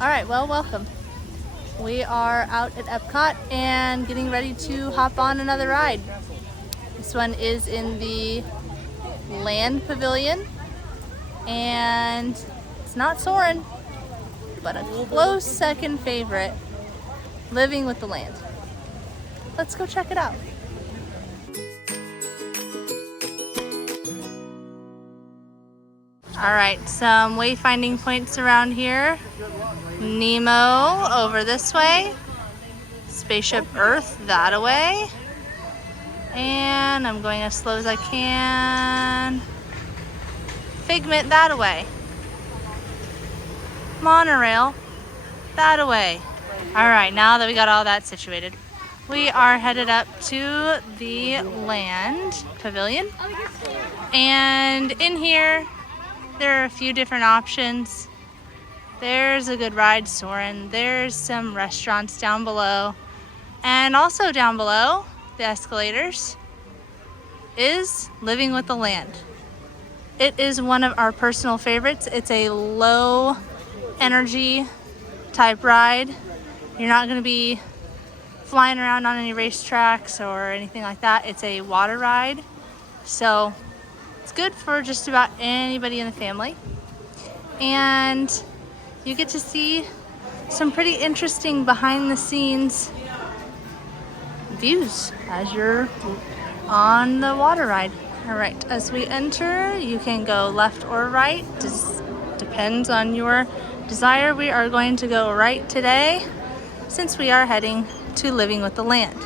All right, well, welcome. We are out at EPCOT and getting ready to hop on another ride. This one is in the Land Pavilion, and it's not Soarin', but a close second favorite, Living with the Land. Let's go check it out. All right, some wayfinding points around here. Nemo over this way. Spaceship Earth that away. And I'm going as slow as I can. Figment that away. Monorail that away. All right, now that we got all that situated, we are headed up to the Land Pavilion. And in here, there are a few different options. There's a good ride, Soarin'. There's some restaurants down below. And also down below, the escalators, is Living with the Land. It is one of our personal favorites. It's a low energy type ride. You're not gonna be flying around on any racetracks or anything like that. It's a water ride. So it's good for just about anybody in the family. And you get to see some pretty interesting behind the scenes views as you're on the water ride. All right, as we enter, you can go left or right. Just depends on your desire. We are going to go right today since we are heading to Living with the Land.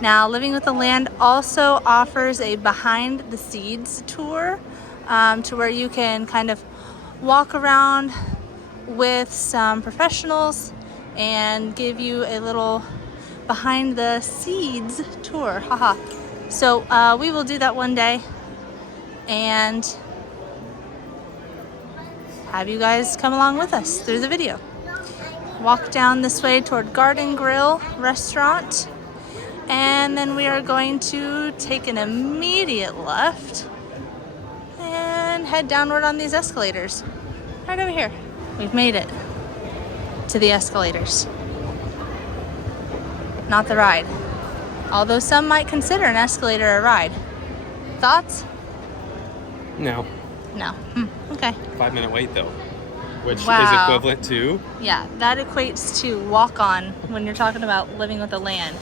Now, Living with the Land also offers a behind the scenes tour to where you can kind of walk around with some professionals and give you a little behind the scenes tour. Haha. So we will do that one day and have you guys come along with us through the video. Walk down this way toward Garden Grill restaurant, and then we are going to take an immediate left and head downward on these escalators. Right over here. We've made it to the escalators. Not the ride. Although some might consider an escalator a ride. Thoughts? No. No. Okay. 5-minute wait though, which is Wow. equivalent to? Yeah, that equates to walk on when you're talking about Living with the Land.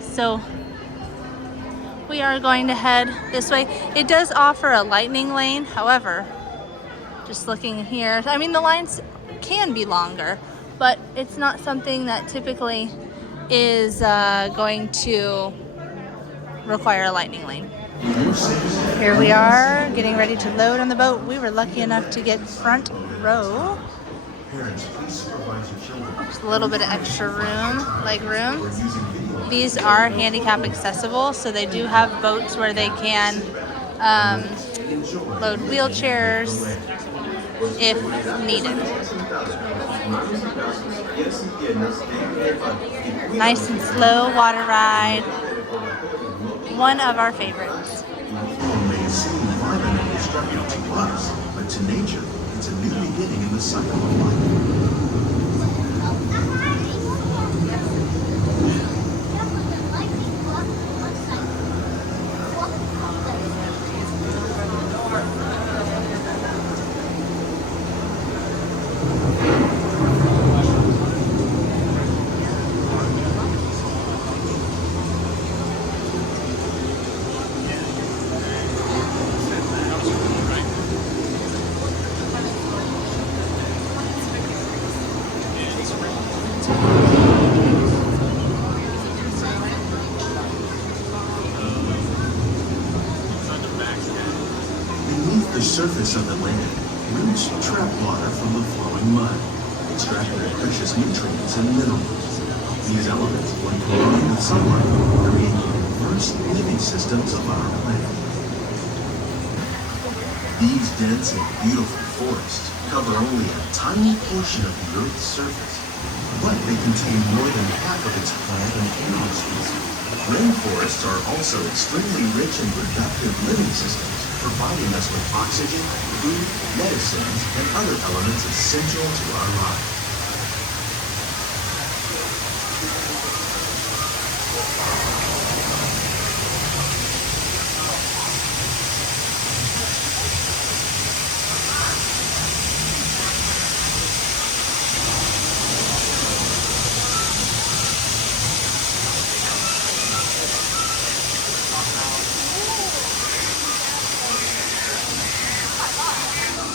So we are going to head this way. It does offer a lightning lane. However, just looking here, I mean, the lines can be longer, but it's not something that typically is going to require a lightning lane. Here we are getting ready to load on the boat. We were lucky enough to get front row. Just a little bit of extra room, leg room. These are handicap accessible, so they do have boats where they can load wheelchairs if needed. Nice and slow water ride. One of our favorites. May seem violent and destructive to us, but to nature, it's a new beginning in the cycle of life. The surface of the land, roots trap water from the flowing mud, extracting precious nutrients and minerals. These elements, when combined with sunlight, create the diverse living systems of our planet. These dense and beautiful forests cover only a tiny portion of the Earth's surface, but they contain more than half of its plant and animal species. Rainforests are also extremely rich and productive living systems, providing us with oxygen, food, medicines, and other elements essential to our lives.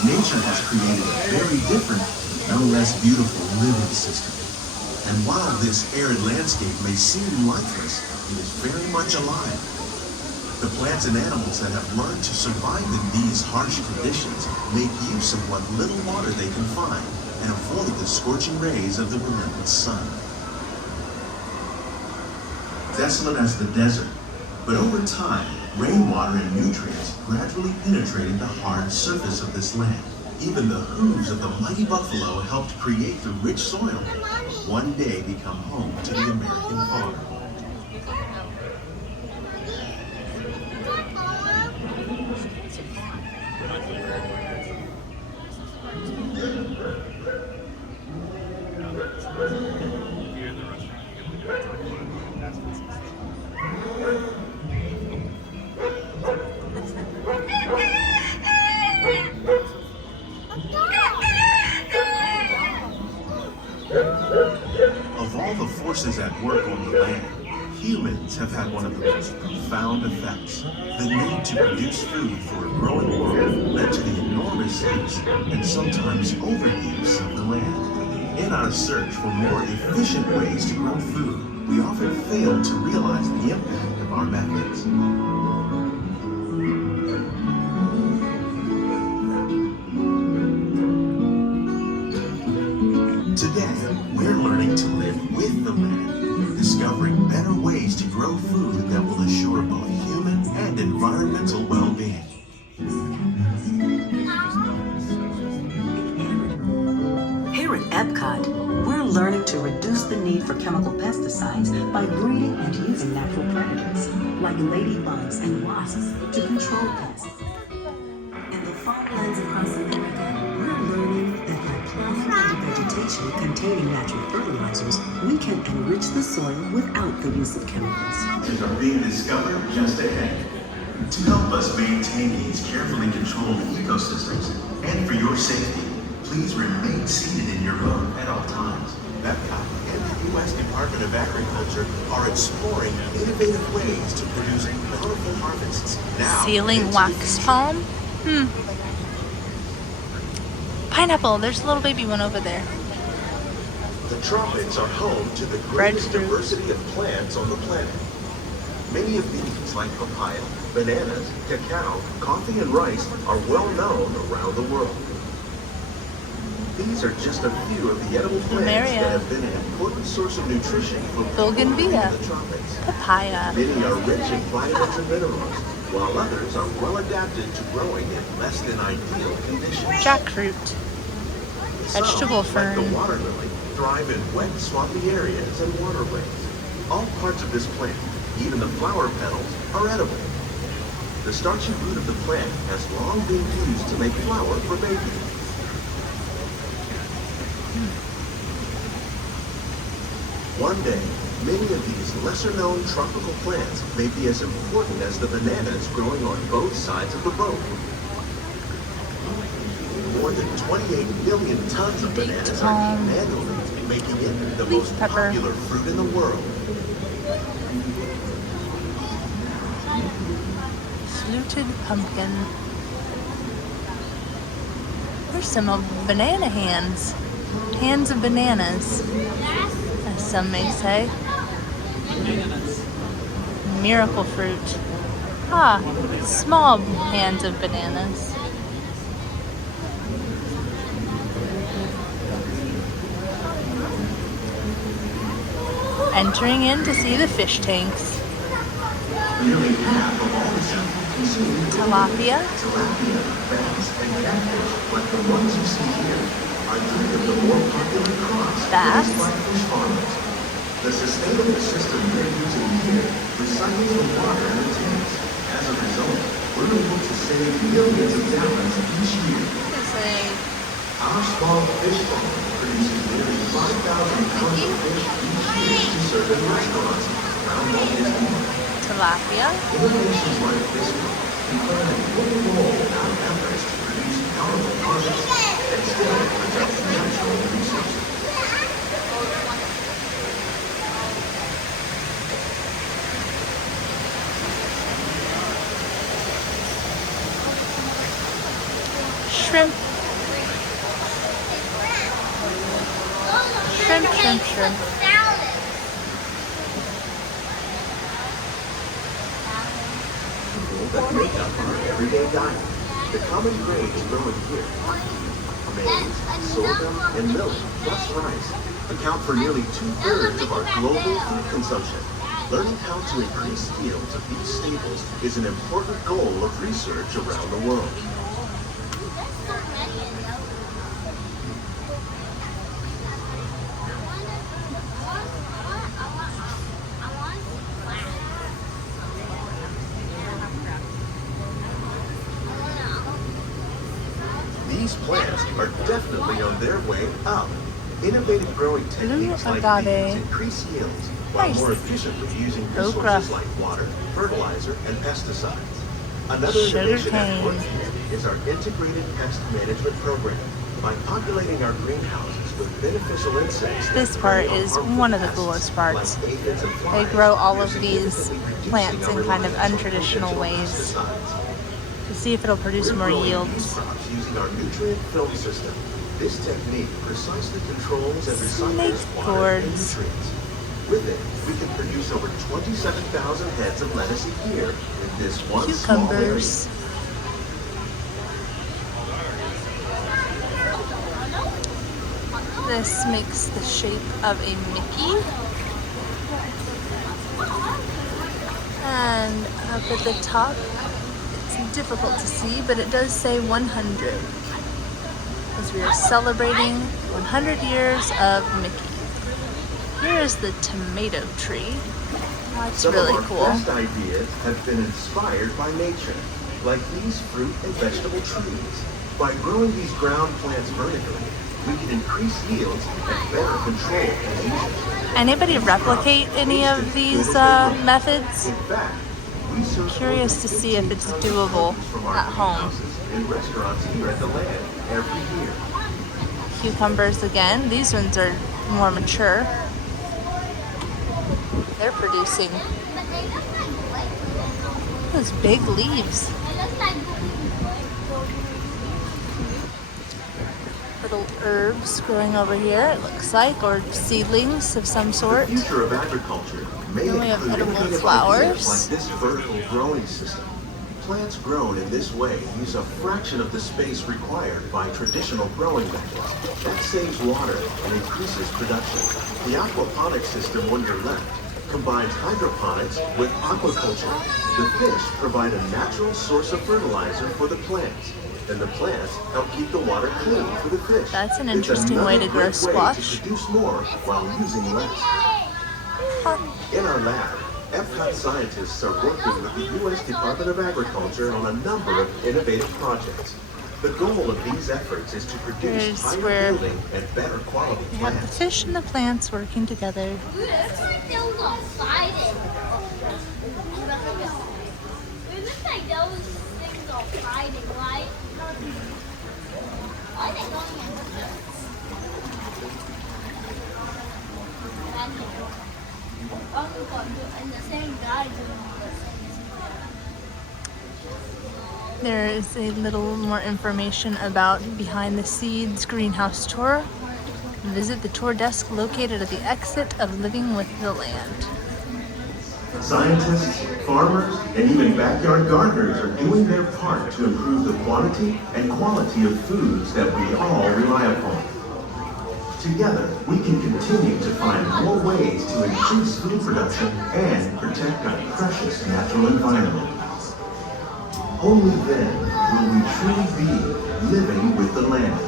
Nature has created a very different, no less beautiful living system. And while this arid landscape may seem lifeless, it is very much alive. The plants and animals that have learned to survive in these harsh conditions make use of what little water they can find and avoid the scorching rays of the relentless sun. Desolate as the desert, but over time, rainwater and nutrients gradually penetrated the hard surface of this land. Even the hooves of the mighty buffalo helped create the rich soil that would one day become home to the American farm. Of all the forces at work on the land, humans have had one of the most profound effects. The need to produce food for a growing world led to the enormous use and sometimes overuse of the land. In our search for more efficient ways to grow food, we often fail to realize the impact of our methods. Today, we're learning to live with the land, discovering better ways to grow food that will assure both human and environmental well-being. Here at EPCOT, we're learning to reduce the need for chemical pesticides by breeding and using natural predators, like ladybugs and wasps, to control pests. In the farmlands across America, we're learning that by planting and vegetation containing natural fertilizers, we can enrich the soil without the use of chemicals. Answers are being discovered just ahead. To help us maintain these carefully controlled ecosystems, and for your safety, please remain seated in your boat at all times. EPCOT and the U.S. Department of Agriculture are exploring innovative ways to produce bountiful harvests. Now, Sealing wax palm? Pineapple. There's a little baby one over there. the tropics are home to the greatest diversity of plants on the planet. Many of these, like papaya, bananas, cacao, coffee, and rice, are well known around the world. These are just a few of the edible plants that have been an important source of nutrition for people in the tropics. Papaya. Many are rich in vitamins and minerals, while others are well adapted to growing in less than ideal conditions. Jackfruit. Vegetable fern. Like the water lily, thrive in wet, swampy areas and waterways. All parts of this plant, even the flower petals, are edible. The starchy root of the plant has long been used to make flour for baking. One day, many of these lesser-known tropical plants may be as important as the bananas growing on both sides of the boat. More than 28 million tons of bananas are eaten annually, making it the most popular fruit in the world. Fluted pumpkin. There's some banana hands. Hands of bananas, as some may say. Miracle fruit. Ah, small hands of bananas. Entering in to see the fish tanks. Nearly half of all the seafood consumed Tilapia. tilapia, bass, and catfish, like the ones you see here, are three of the more popular crops raised by fish farmers. The sustainable system they're using here recycles the water in the tanks. As a result, we're able to save millions of gallons each year. Our small fish farm produces nearly 5,000 tons of fish each year to served in restaurants around Walt Disney World. Tilapia. Innovations like this one can play an important role in our efforts to produce powerful products and still protect natural resources. Shrimp. Shrimp, shrimp, shrimp. That make up our everyday diet. The common grains grown here, maize, sorghum, and millet, plus rice, account for nearly 2/3 of our global food consumption. Learning how to increase yields of these staples is an important goal of research around the world. These plants are definitely on their way up. Innovative growing techniques like agave. these increase yields while Nice. more efficiently using Okra. resources like water, fertilizer, and pesticides. Another Sugar innovation at cane. work is our integrated pest management program. By populating our greenhouses with beneficial insects, that This part prey on is harmful one of the pests coolest parts. like aphids and They flies, grow all we're of these significantly reducing plants our in kind of reliance on untraditional conventional ways pesticides. to see if it'll produce We're more growing these yields. crops using our nutrient film system. This technique precisely controls and recycles Snake water and gourds. nutrients. With it, we can produce over 27,000 heads of lettuce a year in this one small area. Cucumbers. This makes the shape of a Mickey. And up at the top, it's difficult to see, but it does say 100. As we are celebrating 100 years of Mickey. Here is the tomato tree. That's Some really of our cool. best ideas have been inspired by nature, like these fruit and vegetable trees. By growing these ground plants vertically, we can increase yields and better control diseases. Anybody replicate any of these methods? In fact, we serve Curious over to see if it's 15,000 doable produce from our at home. greenhouses in restaurants here at the land every year. Cucumbers again. These ones are more mature. They're producing those big leaves. Little herbs growing over here, it looks like, or seedlings of some The sort. future of agriculture may Then we have include edible innovative flowers. ideas like this vertical growing system. Plants grown in this way use a fraction of the space required by traditional growing methods. That saves water and increases production. The aquaponics system on your left combines hydroponics with aquaculture. The fish provide a natural source of fertilizer for the plants, and the plants help keep the water clean for the fish. That's an It's interesting way to another grow great way squash. to produce more while using less. In our lab, EPCOT scientists are working with the U.S. Department of Agriculture on a number of innovative projects. The goal of these efforts is to produce Here's higher where yielding and better quality We have the plants. fish and the plants working together. Dude, it's like they was all fighting. It looks like those things are fighting, right? Why are they going into this? And the same guy doing the same. There is a little more information about Behind the Seeds greenhouse tour. Visit the tour desk located at the exit of Living with the Land. Scientists, farmers, and even backyard gardeners are doing their part to improve the quantity and quality of foods that we all rely upon. Together, we can continue to find more ways to increase food production and protect our precious natural environment. Only then will we truly be living with the land.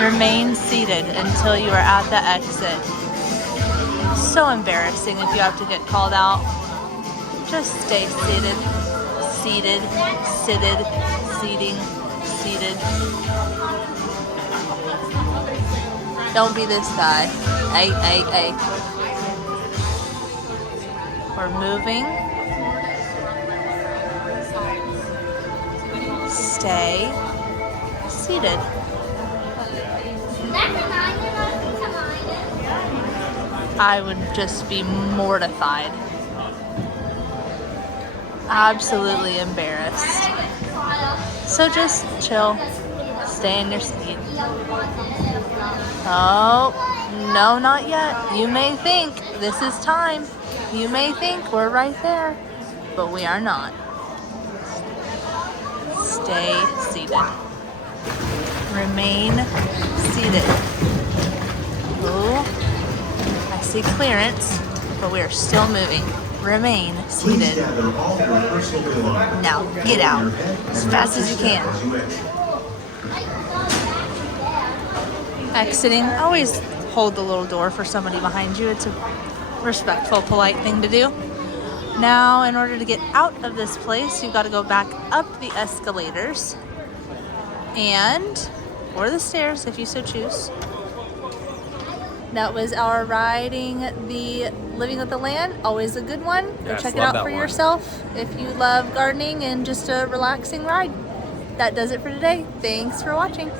Remain seated until you are at the exit. So embarrassing if you have to get called out. Just stay seated, seated, seating. seated. Don't be this guy. Hey. We're moving. Stay seated. I would just be mortified. Absolutely embarrassed. So just chill. Stay in your seat. Oh, no, not yet. You may think this is time. You may think we're right there, but we are not. Stay seated. Remain seated. Oh, I see clearance, but we are still moving. Remain Please seated. gather all your personal belongings. Now get out as fast as you can. As you exit. Exiting, always hold the little door for somebody behind you. It's a respectful, polite thing to do. Now, in order to get out of this place, you've got to go back up the escalators and or the stairs if you so choose. That was our riding the Living with the Land. Always a good one. Go Yes, check it love out that for one. yourself if you love gardening and just a relaxing ride. That does it for today. Thanks for watching.